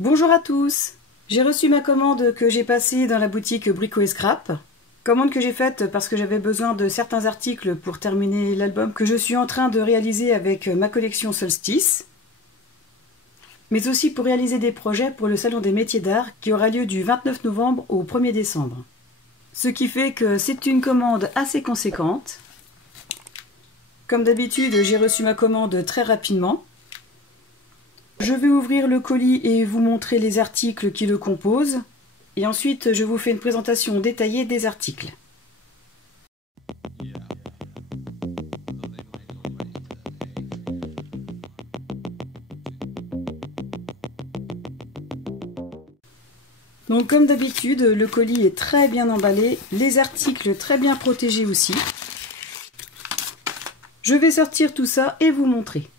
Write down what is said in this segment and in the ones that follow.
Bonjour à tous! J'ai reçu ma commande que j'ai passée dans la boutique Brico et Scrap. Commande que j'ai faite parce que j'avais besoin de certains articles pour terminer l'album que je suis en train de réaliser avec ma collection Solstice. Mais aussi pour réaliser des projets pour le Salon des métiers d'art qui aura lieu du 29 novembre au 1er décembre. Ce qui fait que c'est une commande assez conséquente. Comme d'habitude, j'ai reçu ma commande très rapidement. Je vais ouvrir le colis et vous montrer les articles qui le composent. Et ensuite, je vous fais une présentation détaillée des articles. Donc comme d'habitude, le colis est très bien emballé, les articles très bien protégés aussi. Je vais sortir tout ça et vous montrer.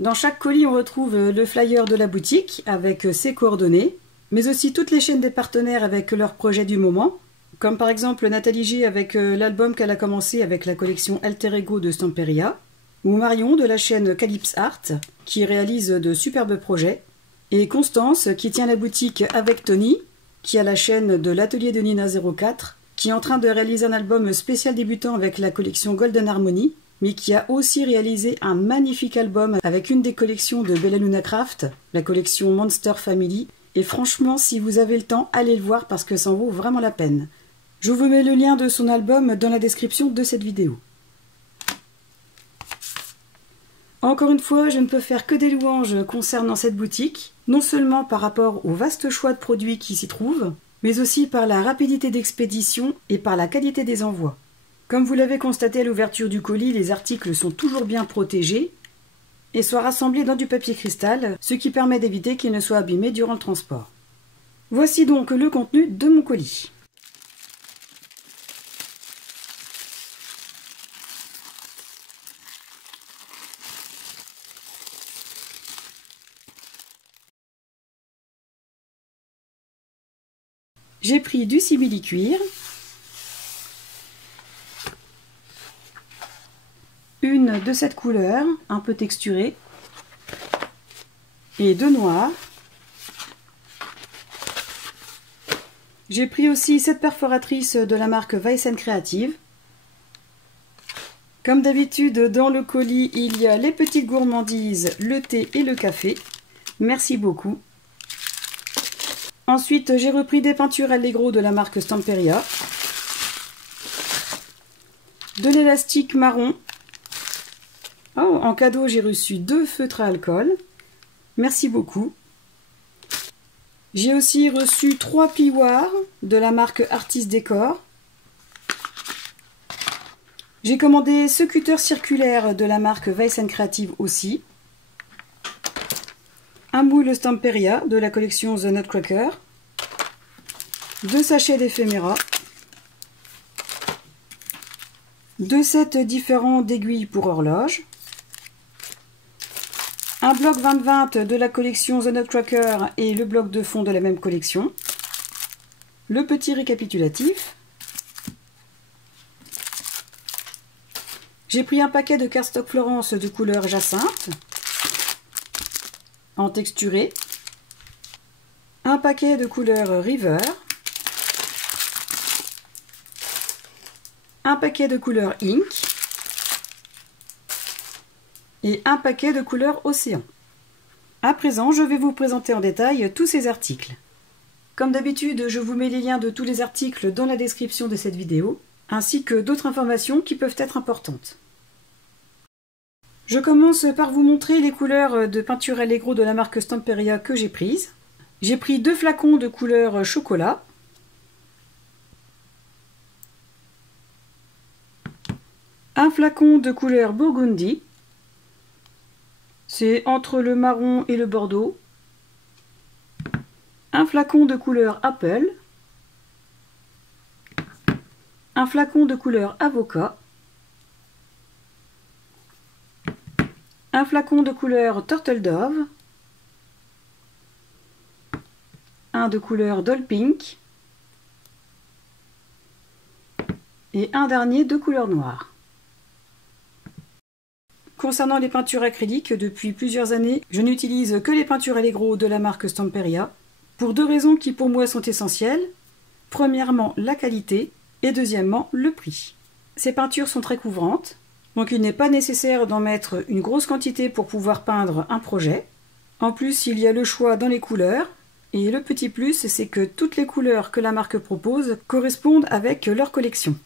Dans chaque colis, on retrouve le flyer de la boutique avec ses coordonnées, mais aussi toutes les chaînes des partenaires avec leurs projets du moment, comme par exemple Nathalie G avec l'album qu'elle a commencé avec la collection Alter Ego de Stamperia, ou Marion de la chaîne Calypse Art qui réalise de superbes projets, et Constance qui tient la boutique avec Tony, qui a la chaîne de l'atelier de Nina 04, qui est en train de réaliser un album spécial débutant avec la collection Golden Harmony, mais qui a aussi réalisé un magnifique album avec une des collections de Bella Luna Craft, la collection Monster Family, et franchement, si vous avez le temps, allez le voir parce que ça en vaut vraiment la peine. Je vous mets le lien de son album dans la description de cette vidéo. Encore une fois, je ne peux faire que des louanges concernant cette boutique, non seulement par rapport au vaste choix de produits qui s'y trouvent, mais aussi par la rapidité d'expédition et par la qualité des envois. Comme vous l'avez constaté à l'ouverture du colis, les articles sont toujours bien protégés et sont rassemblés dans du papier cristal, ce qui permet d'éviter qu'ils ne soient abîmés durant le transport. Voici donc le contenu de mon colis. J'ai pris du simili-cuir, une de cette couleur, un peu texturée, et deux noirs. J'ai pris aussi cette perforatrice de la marque Weissen Creative. Comme d'habitude, dans le colis, il y a les petites gourmandises, le thé et le café. Merci beaucoup. Ensuite, j'ai repris des peintures Allegro de la marque Stamperia, de l'élastique marron. Oh, en cadeau, j'ai reçu 2 feutres à alcool. Merci beaucoup. J'ai aussi reçu 3 plioirs de la marque Artist Décor. J'ai commandé ce cutter circulaire de la marque Weissen Creative aussi. Un moule Stamperia de la collection The Nutcracker. 2 sachets d'éphéméra. 2 sets différents d'aiguilles pour horloge. Un bloc 20-20 de la collection The Nutcracker et le bloc de fond de la même collection. Le petit récapitulatif. J'ai pris un paquet de cardstock Florence de couleur jacinthe en texturé. Un paquet de couleur River. Un paquet de couleur Ink. Et un paquet de couleur Océan. À présent, je vais vous présenter en détail tous ces articles. Comme d'habitude, je vous mets les liens de tous les articles dans la description de cette vidéo, ainsi que d'autres informations qui peuvent être importantes. Je commence par vous montrer les couleurs de peinture Allegro de la marque Stamperia que j'ai prises. J'ai pris 2 flacons de couleur chocolat. Un flacon de couleur Burgundy. C'est entre le marron et le bordeaux. Un flacon de couleur Apple. Un flacon de couleur Avocat. Un flacon de couleur Turtle Dove. Un de couleur Doll Pink. Et un dernier de couleur noire. Concernant les peintures acryliques, depuis plusieurs années, je n'utilise que les peintures Allegro de la marque Stamperia, pour deux raisons qui pour moi sont essentielles. Premièrement, la qualité, et deuxièmement, le prix. Ces peintures sont très couvrantes, donc il n'est pas nécessaire d'en mettre une grosse quantité pour pouvoir peindre un projet. En plus, il y a le choix dans les couleurs, et le petit plus, c'est que toutes les couleurs que la marque propose correspondent avec leur collection.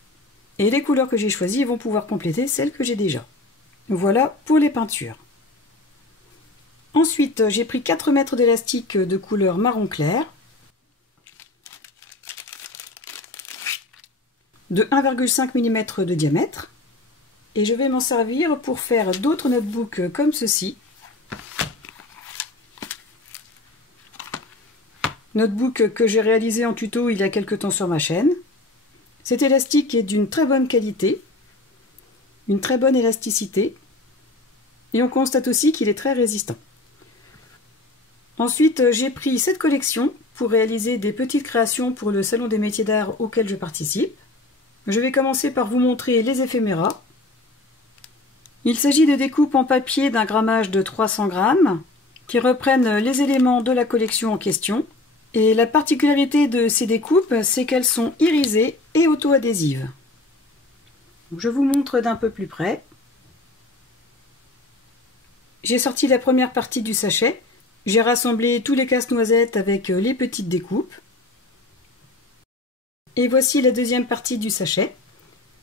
Et les couleurs que j'ai choisies vont pouvoir compléter celles que j'ai déjà. Voilà pour les peintures. Ensuite, j'ai pris 4 mètres d'élastique de couleur marron clair, de 1,5 mm de diamètre, et je vais m'en servir pour faire d'autres notebooks comme ceci. Notebook que j'ai réalisé en tuto il y a quelques temps sur ma chaîne. Cet élastique est d'une très bonne qualité, une très bonne élasticité, et on constate aussi qu'il est très résistant. Ensuite, j'ai pris cette collection pour réaliser des petites créations pour le salon des métiers d'art auquel je participe. Je vais commencer par vous montrer les éphéméras. Il s'agit de découpes en papier d'un grammage de 300 grammes qui reprennent les éléments de la collection en question. Et la particularité de ces découpes, c'est qu'elles sont irisées et auto-adhésives. Je vous montre d'un peu plus près. J'ai sorti la première partie du sachet. J'ai rassemblé tous les casse-noisettes avec les petites découpes. Et voici la deuxième partie du sachet.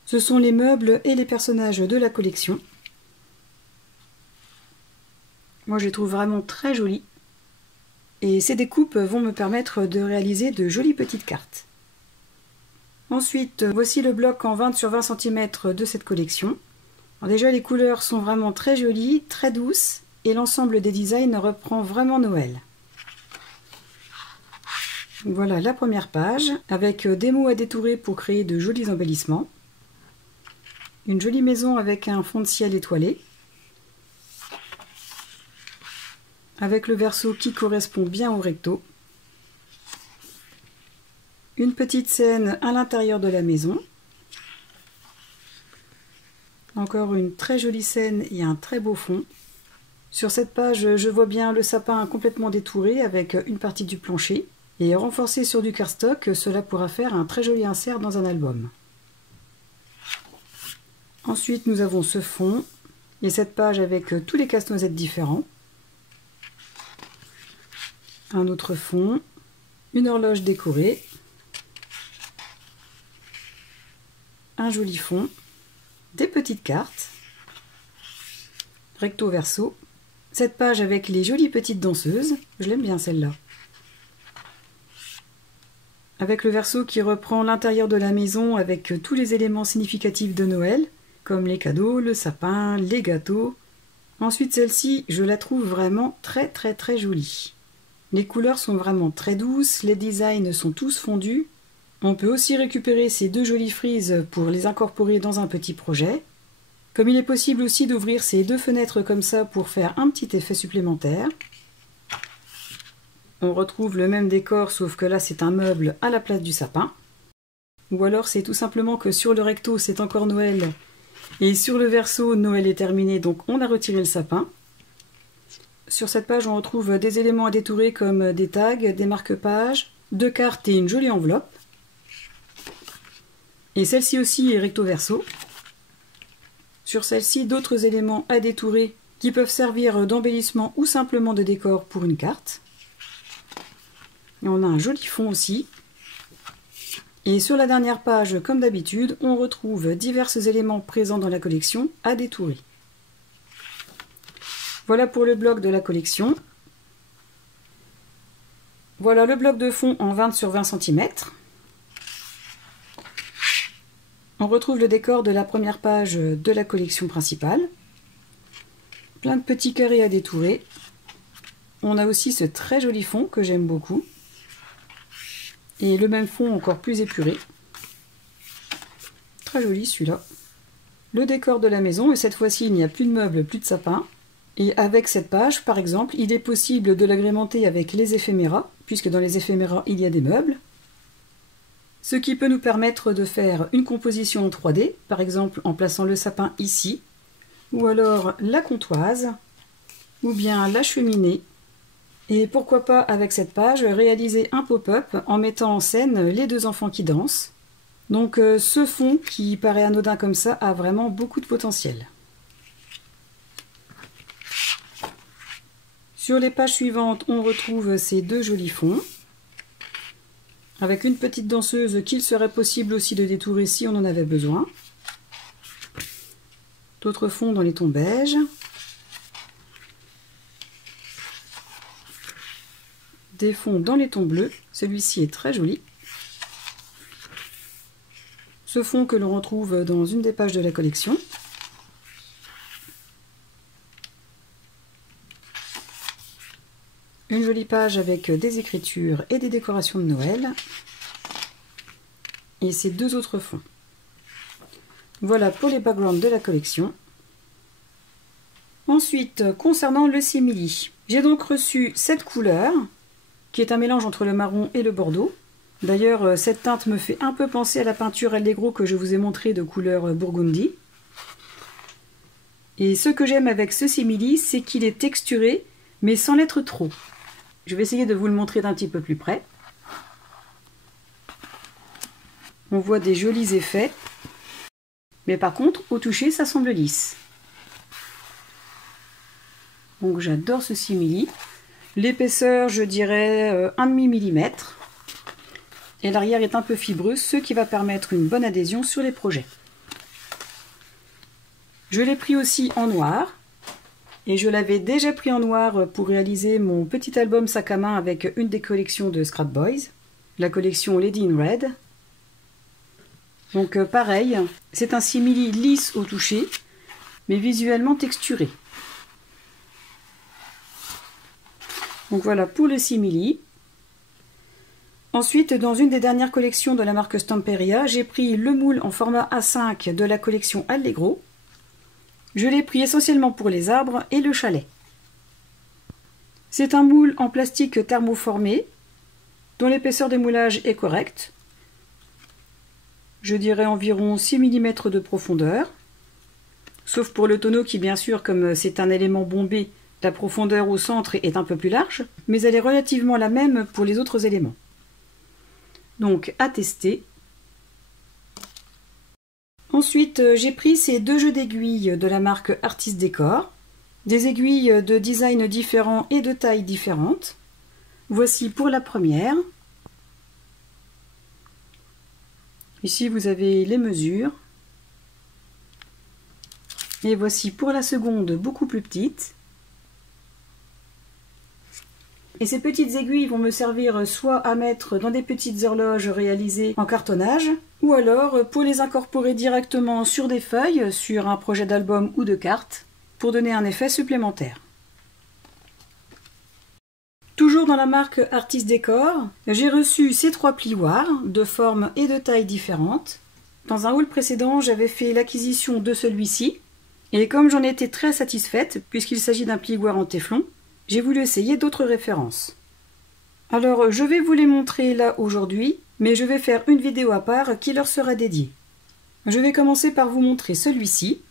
Ce sont les meubles et les personnages de la collection. Moi, je les trouve vraiment très jolis. Et ces découpes vont me permettre de réaliser de jolies petites cartes. Ensuite, voici le bloc en 20 sur 20 cm de cette collection. Alors déjà, les couleurs sont vraiment très jolies, très douces, et l'ensemble des designs reprend vraiment Noël. Voilà la première page, avec des mots à détourer pour créer de jolis embellissements. Une jolie maison avec un fond de ciel étoilé, avec le verso qui correspond bien au recto. Une petite scène à l'intérieur de la maison. Encore une très jolie scène et un très beau fond. Sur cette page, je vois bien le sapin complètement détouré avec une partie du plancher. Et renforcé sur du cardstock, cela pourra faire un très joli insert dans un album. Ensuite, nous avons ce fond et cette page avec tous les casse-noisettes différents. Un autre fond, une horloge décorée, un joli fond, des petites cartes, recto verso, cette page avec les jolies petites danseuses, je l'aime bien celle-là, avec le verso qui reprend l'intérieur de la maison avec tous les éléments significatifs de Noël, comme les cadeaux, le sapin, les gâteaux. Ensuite celle-ci, je la trouve vraiment très jolie. Les couleurs sont vraiment très douces, les designs sont tous fondus. On peut aussi récupérer ces deux jolies frises pour les incorporer dans un petit projet. Comme il est possible aussi d'ouvrir ces deux fenêtres comme ça pour faire un petit effet supplémentaire. On retrouve le même décor sauf que là c'est un meuble à la place du sapin. Ou alors c'est tout simplement que sur le recto c'est encore Noël et sur le verso Noël est terminé donc on a retiré le sapin. Sur cette page, on retrouve des éléments à détourer comme des tags, des marque-pages, 2 cartes et une jolie enveloppe. Et celle-ci aussi est recto verso. Sur celle-ci, d'autres éléments à détourer qui peuvent servir d'embellissement ou simplement de décor pour une carte. Et on a un joli fond aussi. Et sur la dernière page, comme d'habitude, on retrouve divers éléments présents dans la collection à détourer. Voilà pour le bloc de la collection. Voilà le bloc de fond en 20 sur 20 cm. On retrouve le décor de la première page de la collection principale. Plein de petits carrés à détourer. On a aussi ce très joli fond que j'aime beaucoup. Et le même fond encore plus épuré. Très joli celui-là. Le décor de la maison, et cette fois-ci il n'y a plus de meubles, plus de sapin. Et avec cette page, par exemple, il est possible de l'agrémenter avec les éphéméras, puisque dans les éphéméras, il y a des meubles. Ce qui peut nous permettre de faire une composition en 3D, par exemple en plaçant le sapin ici, ou alors la comptoise, ou bien la cheminée. Et pourquoi pas, avec cette page, réaliser un pop-up en mettant en scène les deux enfants qui dansent. Donc ce fond, qui paraît anodin comme ça, a vraiment beaucoup de potentiel. Sur les pages suivantes, on retrouve ces deux jolis fonds, avec une petite danseuse qu'il serait possible aussi de détourer si on en avait besoin. D'autres fonds dans les tons beige. Des fonds dans les tons bleus, celui-ci est très joli. Ce fond que l'on retrouve dans une des pages de la collection. Une jolie page avec des écritures et des décorations de Noël. Et ces deux autres fonds. Voilà pour les backgrounds de la collection. Ensuite, concernant le simili, j'ai donc reçu cette couleur, qui est un mélange entre le marron et le bordeaux. D'ailleurs, cette teinte me fait un peu penser à la peinture Allegro que je vous ai montrée de couleur burgundy. Et ce que j'aime avec ce simili, c'est qu'il est texturé, mais sans l'être trop. Je vais essayer de vous le montrer d'un petit peu plus près. On voit des jolis effets, mais par contre, au toucher, ça semble lisse. Donc j'adore ce simili. L'épaisseur, je dirais 1,5 mm. Et l'arrière est un peu fibreux, ce qui va permettre une bonne adhésion sur les projets. Je l'ai pris aussi en noir. Et je l'avais déjà pris en noir pour réaliser mon petit album sac à main avec une des collections de Scrap Boys, la collection Lady in Red. Donc pareil, c'est un simili lisse au toucher, mais visuellement texturé. Donc voilà pour le simili. Ensuite, dans une des dernières collections de la marque Stamperia, j'ai pris le moule en format A5 de la collection Allegro. Je l'ai pris essentiellement pour les arbres et le chalet. C'est un moule en plastique thermoformé, dont l'épaisseur des moulages est correcte. Je dirais environ 6 mm de profondeur, sauf pour le tonneau qui, bien sûr, comme c'est un élément bombé, la profondeur au centre est un peu plus large, mais elle est relativement la même pour les autres éléments. Donc, à tester. Ensuite, j'ai pris ces deux jeux d'aiguilles de la marque Artist Décor, des aiguilles de design différents et de tailles différentes. Voici pour la première. Ici, vous avez les mesures. Et voici pour la seconde, beaucoup plus petite. Et ces petites aiguilles vont me servir soit à mettre dans des petites horloges réalisées en cartonnage, ou alors pour les incorporer directement sur des feuilles, sur un projet d'album ou de carte, pour donner un effet supplémentaire. Toujours dans la marque Artist Décor, j'ai reçu ces trois plioirs de formes et de tailles différentes. Dans un haul précédent, j'avais fait l'acquisition de celui-ci, et comme j'en étais très satisfaite, puisqu'il s'agit d'un plioir en téflon, j'ai voulu essayer d'autres références. Alors je vais vous les montrer là aujourd'hui, mais je vais faire une vidéo à part qui leur sera dédiée. Je vais commencer par vous montrer celui-ci.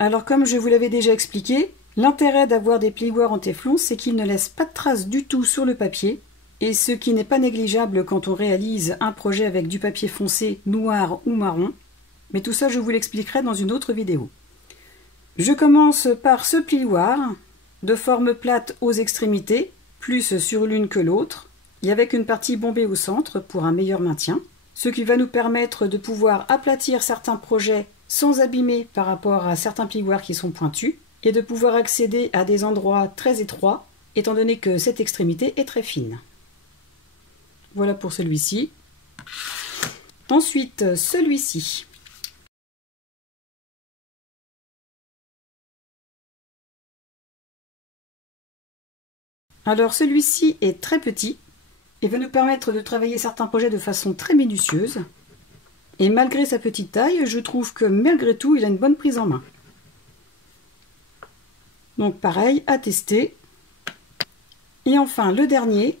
Alors comme je vous l'avais déjà expliqué, l'intérêt d'avoir des plioirs en téflon, c'est qu'ils ne laissent pas de traces du tout sur le papier, et ce qui n'est pas négligeable quand on réalise un projet avec du papier foncé, noir ou marron. Mais tout ça, je vous l'expliquerai dans une autre vidéo. Je commence par ce plioir, de forme plate aux extrémités, plus sur l'une que l'autre, et avec une partie bombée au centre pour un meilleur maintien, ce qui va nous permettre de pouvoir aplatir certains projets sans abîmer par rapport à certains plioirs qui sont pointus, et de pouvoir accéder à des endroits très étroits, étant donné que cette extrémité est très fine. Voilà pour celui-ci. Ensuite, celui-ci. Alors celui-ci est très petit et va nous permettre de travailler certains projets de façon très minutieuse. Et malgré sa petite taille, je trouve que malgré tout, il a une bonne prise en main. Donc pareil, à tester. Et enfin le dernier.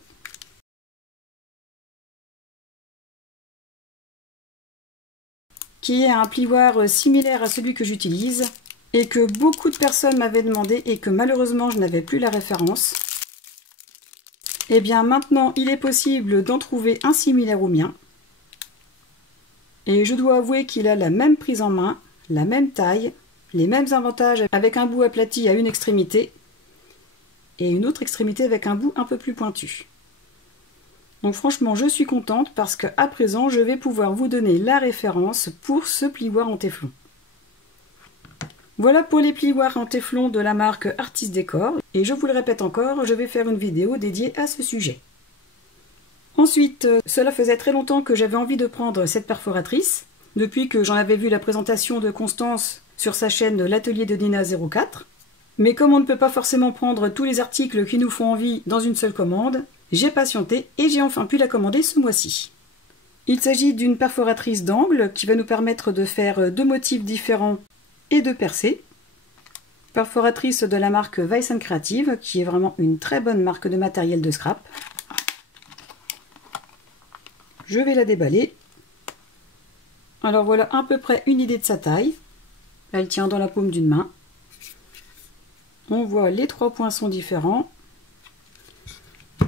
qui est un plioir similaire à celui que j'utilise et que beaucoup de personnes m'avaient demandé et que malheureusement je n'avais plus la référence. Et bien maintenant il est possible d'en trouver un similaire au mien. Et je dois avouer qu'il a la même prise en main, la même taille, les mêmes avantages avec un bout aplati à une extrémité et une autre extrémité avec un bout un peu plus pointu. Donc franchement je suis contente parce qu'à présent je vais pouvoir vous donner la référence pour ce plioir en téflon. Voilà pour les plioirs en téflon de la marque Artis Décor et je vous le répète encore, je vais faire une vidéo dédiée à ce sujet. Ensuite, cela faisait très longtemps que j'avais envie de prendre cette perforatrice, depuis que j'en avais vu la présentation de Constance sur sa chaîne L'Atelier de Nina 04. Mais comme on ne peut pas forcément prendre tous les articles qui nous font envie dans une seule commande, j'ai patienté et j'ai enfin pu la commander ce mois-ci. Il s'agit d'une perforatrice d'angle qui va nous permettre de faire 2 motifs différents et de percer. Perforatrice de la marque Weiss & Creative, qui est vraiment une très bonne marque de matériel de scrap. Je vais la déballer. Alors voilà à peu près une idée de sa taille. Elle tient dans la paume d'une main. On voit les 3 poinçons différents.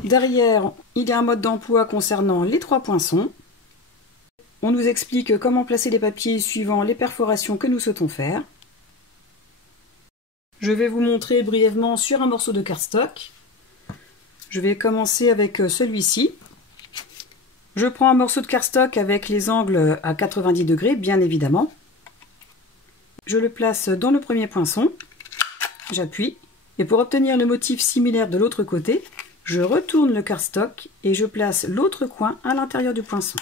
Derrière, il y a un mode d'emploi concernant les 3 poinçons. On nous explique comment placer les papiers suivant les perforations que nous souhaitons faire. Je vais vous montrer brièvement sur un morceau de cardstock. Je vais commencer avec celui-ci. Je prends un morceau de cardstock avec les angles à 90 degrés, bien évidemment. Je le place dans le premier poinçon. J'appuie. Et pour obtenir le motif similaire de l'autre côté, je retourne le cardstock et je place l'autre coin à l'intérieur du poinçon.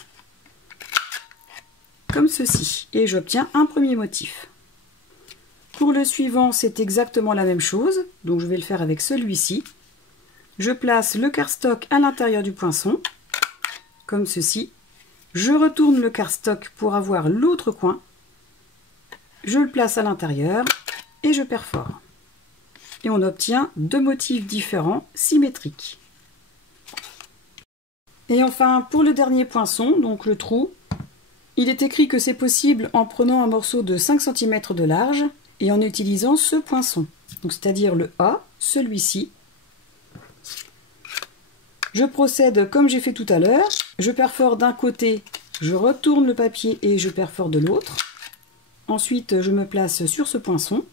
Comme ceci. Et j'obtiens un premier motif. Pour le suivant, c'est exactement la même chose. Donc je vais le faire avec celui-ci. Je place le cardstock à l'intérieur du poinçon. Comme ceci. Je retourne le cardstock pour avoir l'autre coin. Je le place à l'intérieur et je perfore. Et on obtient 2 motifs différents, symétriques. Et enfin, pour le dernier poinçon, donc le trou, il est écrit que c'est possible en prenant un morceau de 5 cm de large et en utilisant ce poinçon. Donc c'est-à-dire le A, celui-ci. Je procède comme j'ai fait tout à l'heure. Je perfore d'un côté, je retourne le papier et je perfore de l'autre. Ensuite, je me place sur ce poinçon,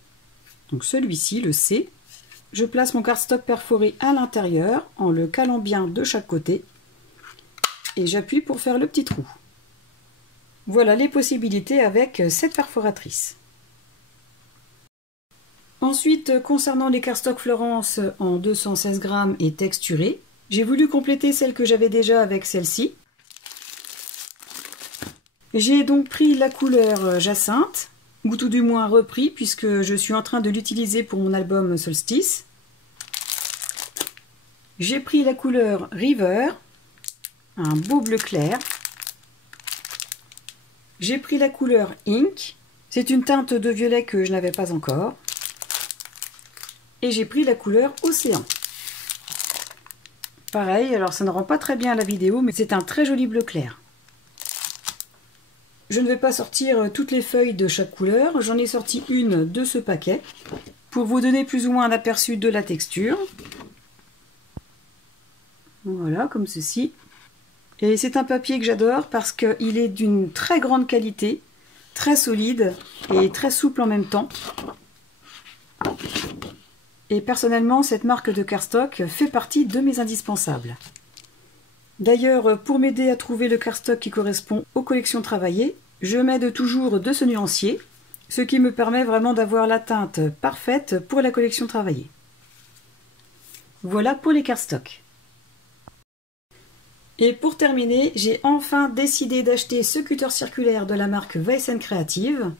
donc celui-ci, le C. Je place mon cardstock perforé à l'intérieur en le calant bien de chaque côté. Et j'appuie pour faire le petit trou. Voilà les possibilités avec cette perforatrice. Ensuite, concernant les cardstock Florence en 216 grammes et texturés, j'ai voulu compléter celle que j'avais déjà avec celle-ci. J'ai donc pris la couleur Jacinthe, ou tout du moins repris, puisque je suis en train de l'utiliser pour mon album Solstice. J'ai pris la couleur River, un beau bleu clair. J'ai pris la couleur Ink, c'est une teinte de violet que je n'avais pas encore. Et j'ai pris la couleur Océan. Pareil, alors ça ne rend pas très bien la vidéo, mais c'est un très joli bleu clair. Je ne vais pas sortir toutes les feuilles de chaque couleur, j'en ai sorti une de ce paquet pour vous donner plus ou moins un aperçu de la texture. Voilà, comme ceci. Et c'est un papier que j'adore parce qu'il est d'une très grande qualité, très solide et très souple en même temps. Et personnellement, cette marque de cardstock fait partie de mes indispensables. D'ailleurs, pour m'aider à trouver le cardstock qui correspond aux collections travaillées, je m'aide toujours de ce nuancier, ce qui me permet vraiment d'avoir la teinte parfaite pour la collection travaillée. Voilà pour les cardstocks. Et pour terminer, j'ai enfin décidé d'acheter ce cutter circulaire de la marque Weiss & Creative.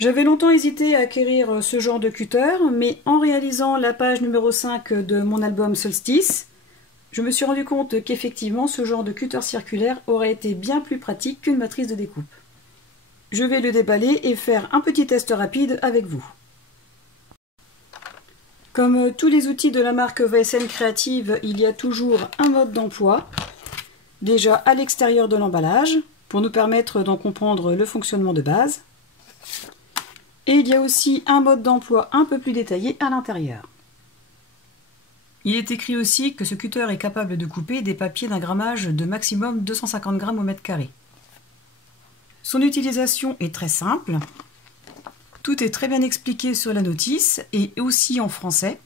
J'avais longtemps hésité à acquérir ce genre de cutter, mais en réalisant la page numéro 5 de mon album Solstice, je me suis rendu compte qu'effectivement ce genre de cutter circulaire aurait été bien plus pratique qu'une matrice de découpe. Je vais le déballer et faire un petit test rapide avec vous. Comme tous les outils de la marque Weiss & Creative, il y a toujours un mode d'emploi, déjà à l'extérieur de l'emballage, pour nous permettre d'en comprendre le fonctionnement de base. Et il y a aussi un mode d'emploi un peu plus détaillé à l'intérieur. Il est écrit aussi que ce cutter est capable de couper des papiers d'un grammage de maximum 250 grammes au mètre carré. Son utilisation est très simple. Tout est très bien expliqué sur la notice et aussi en français.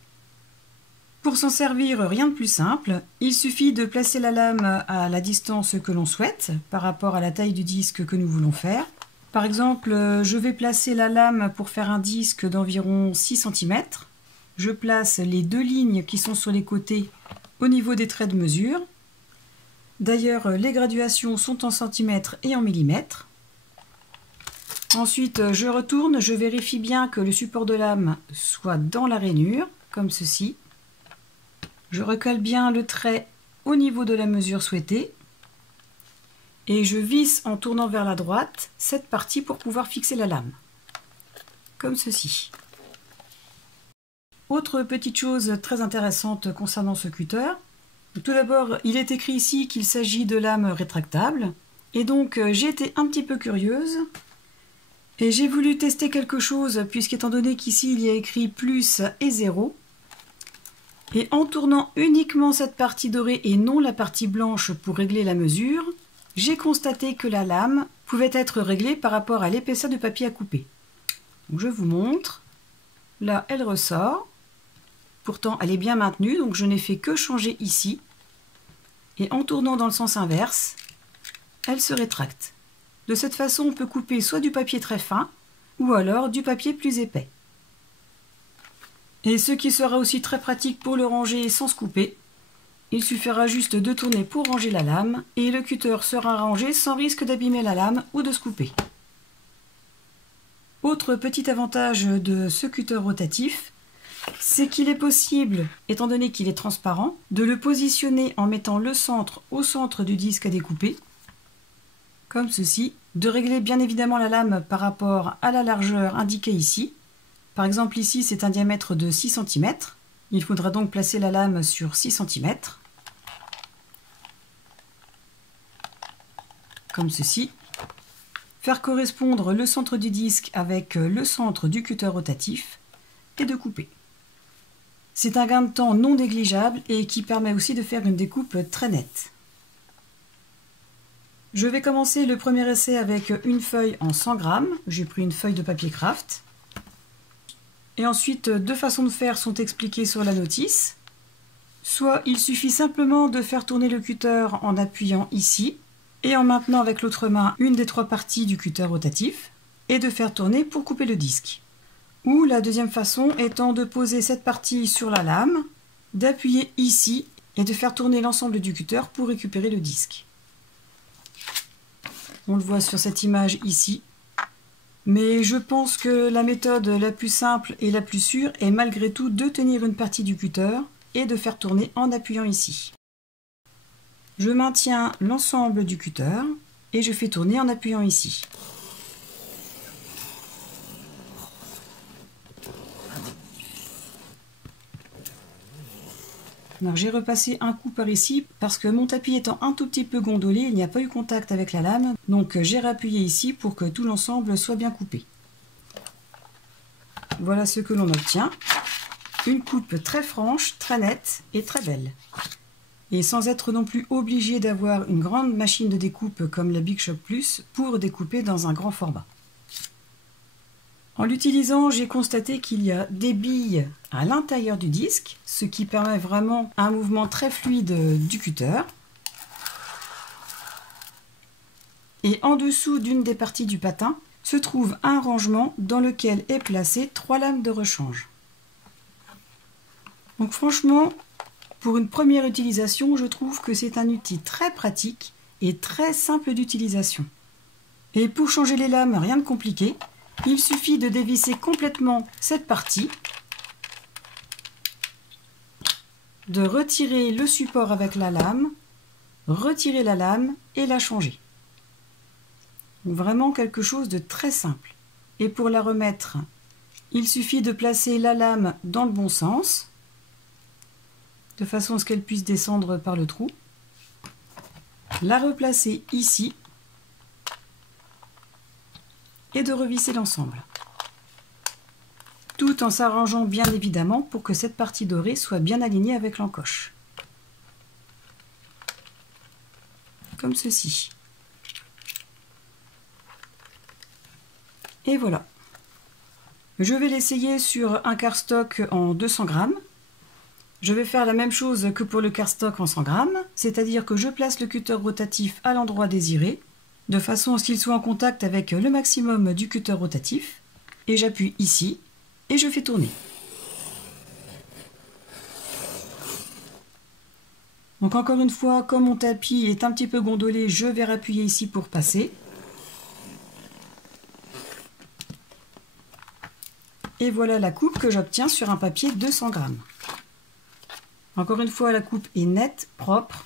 Pour s'en servir, rien de plus simple. Il suffit de placer la lame à la distance que l'on souhaite par rapport à la taille du disque que nous voulons faire. Par exemple, je vais placer la lame pour faire un disque d'environ 6 cm. Je place les deux lignes qui sont sur les côtés au niveau des traits de mesure. D'ailleurs, les graduations sont en centimètres et en millimètres. Ensuite, je retourne, je vérifie bien que le support de lame soit dans la rainure, comme ceci. Je recale bien le trait au niveau de la mesure souhaitée. Et je visse en tournant vers la droite cette partie pour pouvoir fixer la lame. Comme ceci. Autre petite chose très intéressante concernant ce cutter. Tout d'abord, il est écrit ici qu'il s'agit de lames rétractables. Et donc, j'ai été un petit peu curieuse. Et j'ai voulu tester quelque chose, puisqu'étant donné qu'ici, il y a écrit plus et 0. Et en tournant uniquement cette partie dorée et non la partie blanche pour régler la mesure, j'ai constaté que la lame pouvait être réglée par rapport à l'épaisseur du papier à couper. Donc je vous montre. Là, elle ressort. Pourtant, elle est bien maintenue, donc je n'ai fait que changer ici. Et en tournant dans le sens inverse, elle se rétracte. De cette façon, on peut couper soit du papier très fin, ou alors du papier plus épais. Et ce qui sera aussi très pratique pour le ranger sans se couper, il suffira juste de tourner pour ranger la lame et le cutter sera rangé sans risque d'abîmer la lame ou de se couper. Autre petit avantage de ce cutter rotatif, c'est qu'il est possible, étant donné qu'il est transparent, de le positionner en mettant le centre au centre du disque à découper, comme ceci, de régler bien évidemment la lame par rapport à la largeur indiquée ici. Par exemple ici c'est un diamètre de 6 cm. Il faudra donc placer la lame sur 6 cm. Comme ceci. Faire correspondre le centre du disque avec le centre du cutter rotatif et de couper. C'est un gain de temps non négligeable et qui permet aussi de faire une découpe très nette. Je vais commencer le premier essai avec une feuille en 100 grammes. J'ai pris une feuille de papier craft. Et ensuite, deux façons de faire sont expliquées sur la notice. Soit il suffit simplement de faire tourner le cutter en appuyant ici et en maintenant avec l'autre main une des trois parties du cutter rotatif et de faire tourner pour couper le disque. Ou la deuxième façon étant de poser cette partie sur la lame, d'appuyer ici et de faire tourner l'ensemble du cutter pour récupérer le disque. On le voit sur cette image ici. Mais je pense que la méthode la plus simple et la plus sûre est malgré tout de tenir une partie du cutter et de faire tourner en appuyant ici. Je maintiens l'ensemble du cutter et je fais tourner en appuyant ici. J'ai repassé un coup par ici parce que mon tapis étant un tout petit peu gondolé, il n'y a pas eu contact avec la lame, donc j'ai réappuyé ici pour que tout l'ensemble soit bien coupé. Voilà ce que l'on obtient. Une coupe très franche, très nette et très belle. Et sans être non plus obligé d'avoir une grande machine de découpe comme la Big Shop Plus pour découper dans un grand format. En l'utilisant, j'ai constaté qu'il y a des billes à l'intérieur du disque, ce qui permet vraiment un mouvement très fluide du cutter. Et en dessous d'une des parties du patin se trouve un rangement dans lequel est placé 3 lames de rechange. Donc franchement, pour une première utilisation, je trouve que c'est un outil très pratique et très simple d'utilisation. Et pour changer les lames, rien de compliqué. Il suffit de dévisser complètement cette partie, de retirer le support avec la lame, retirer la lame et la changer. Donc vraiment quelque chose de très simple. Et pour la remettre, il suffit de placer la lame dans le bon sens, de façon à ce qu'elle puisse descendre par le trou, la replacer ici, et de revisser l'ensemble. Tout en s'arrangeant bien évidemment pour que cette partie dorée soit bien alignée avec l'encoche. Comme ceci. Et voilà. Je vais l'essayer sur un cardstock en 200 grammes. Je vais faire la même chose que pour le cardstock en 100 grammes, c'est-à-dire que je place le cutter rotatif à l'endroit désiré, de façon à ce qu'il soit en contact avec le maximum du cutter rotatif, et j'appuie ici, et je fais tourner. Donc encore une fois, comme mon tapis est un petit peu gondolé, je vais appuyer ici pour passer. Et voilà la coupe que j'obtiens sur un papier 200 grammes. Encore une fois, la coupe est nette, propre,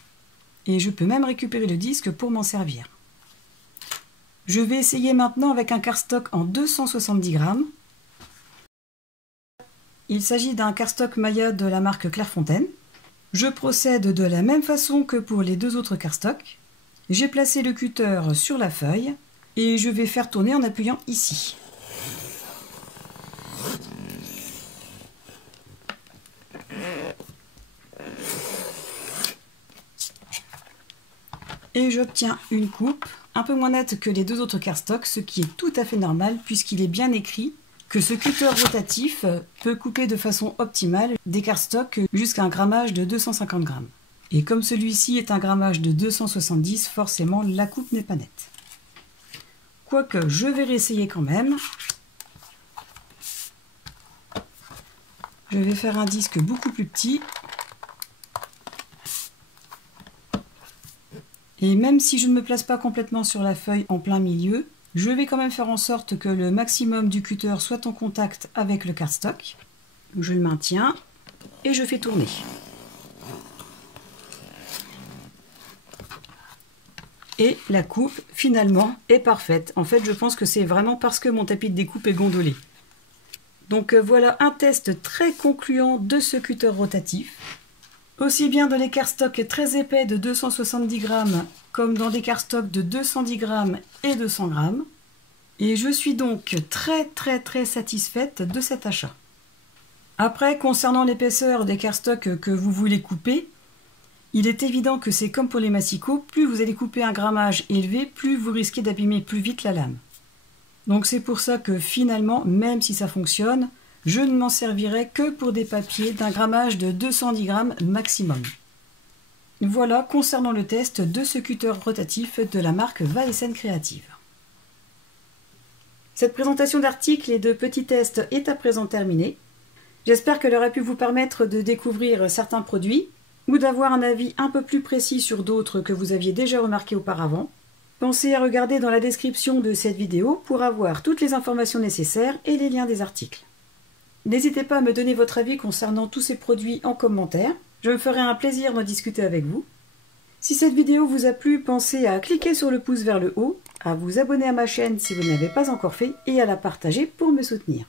et je peux même récupérer le disque pour m'en servir. Je vais essayer maintenant avec un cardstock en 270 grammes. Il s'agit d'un cardstock Maya de la marque Clairefontaine. Je procède de la même façon que pour les deux autres cardstocks. J'ai placé le cutter sur la feuille et je vais faire tourner en appuyant ici. Et j'obtiens une coupe un peu moins nette que les deux autres cardstocks, ce qui est tout à fait normal puisqu'il est bien écrit que ce cutter rotatif peut couper de façon optimale des cardstocks jusqu'à un grammage de 250 grammes. Et comme celui-ci est un grammage de 270, forcément la coupe n'est pas nette. Quoique je vais réessayer quand même. Je vais faire un disque beaucoup plus petit. Et même si je ne me place pas complètement sur la feuille en plein milieu, je vais quand même faire en sorte que le maximum du cutter soit en contact avec le cardstock. Je le maintiens et je fais tourner. Et la coupe, finalement, est parfaite. En fait, je pense que c'est vraiment parce que mon tapis de découpe est gondolé. Donc voilà un test très concluant de ce cutter rotatif. Aussi bien dans les cardstocks très épais de 270 grammes comme dans des cardstocks de 210 grammes et 200 grammes. Et je suis donc très satisfaite de cet achat. Après, concernant l'épaisseur des cardstocks que vous voulez couper, il est évident que c'est comme pour les massicots, plus vous allez couper un grammage élevé, plus vous risquez d'abîmer plus vite la lame. Donc c'est pour ça que finalement, même si ça fonctionne, je ne m'en servirai que pour des papiers d'un grammage de 210 grammes maximum. Voilà concernant le test de ce cutter rotatif de la marque Walesen Creative. Cette présentation d'articles et de petits tests est à présent terminée. J'espère qu'elle aura pu vous permettre de découvrir certains produits ou d'avoir un avis un peu plus précis sur d'autres que vous aviez déjà remarqués auparavant. Pensez à regarder dans la description de cette vidéo pour avoir toutes les informations nécessaires et les liens des articles. N'hésitez pas à me donner votre avis concernant tous ces produits en commentaire. Je me ferai un plaisir d'en discuter avec vous. Si cette vidéo vous a plu, pensez à cliquer sur le pouce vers le haut, à vous abonner à ma chaîne si vous ne l'avez pas encore fait et à la partager pour me soutenir.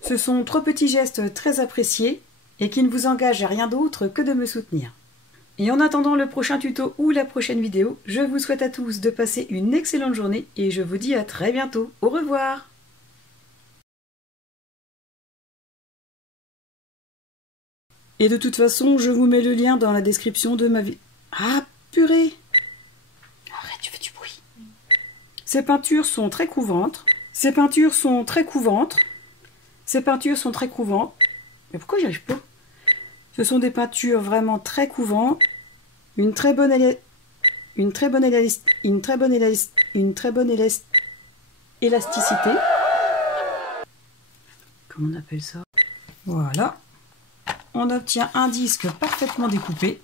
Ce sont 3 petits gestes très appréciés et qui ne vous engagent à rien d'autre que de me soutenir. Et en attendant le prochain tuto ou la prochaine vidéo, je vous souhaite à tous de passer une excellente journée et je vous dis à très bientôt. Au revoir! Et de toute façon, je vous mets le lien dans la description de ma vidéo. Ah, purée! Arrête, tu fais du bruit. Ces peintures sont très couvantes. Ces peintures sont très couvantes. Ces peintures sont très couvantes. Mais pourquoi j'y arrive pas? Ce sont des peintures vraiment très couvantes. Une très bonne élasticité. Comment on appelle ça? Voilà. On obtient un disque parfaitement découpé.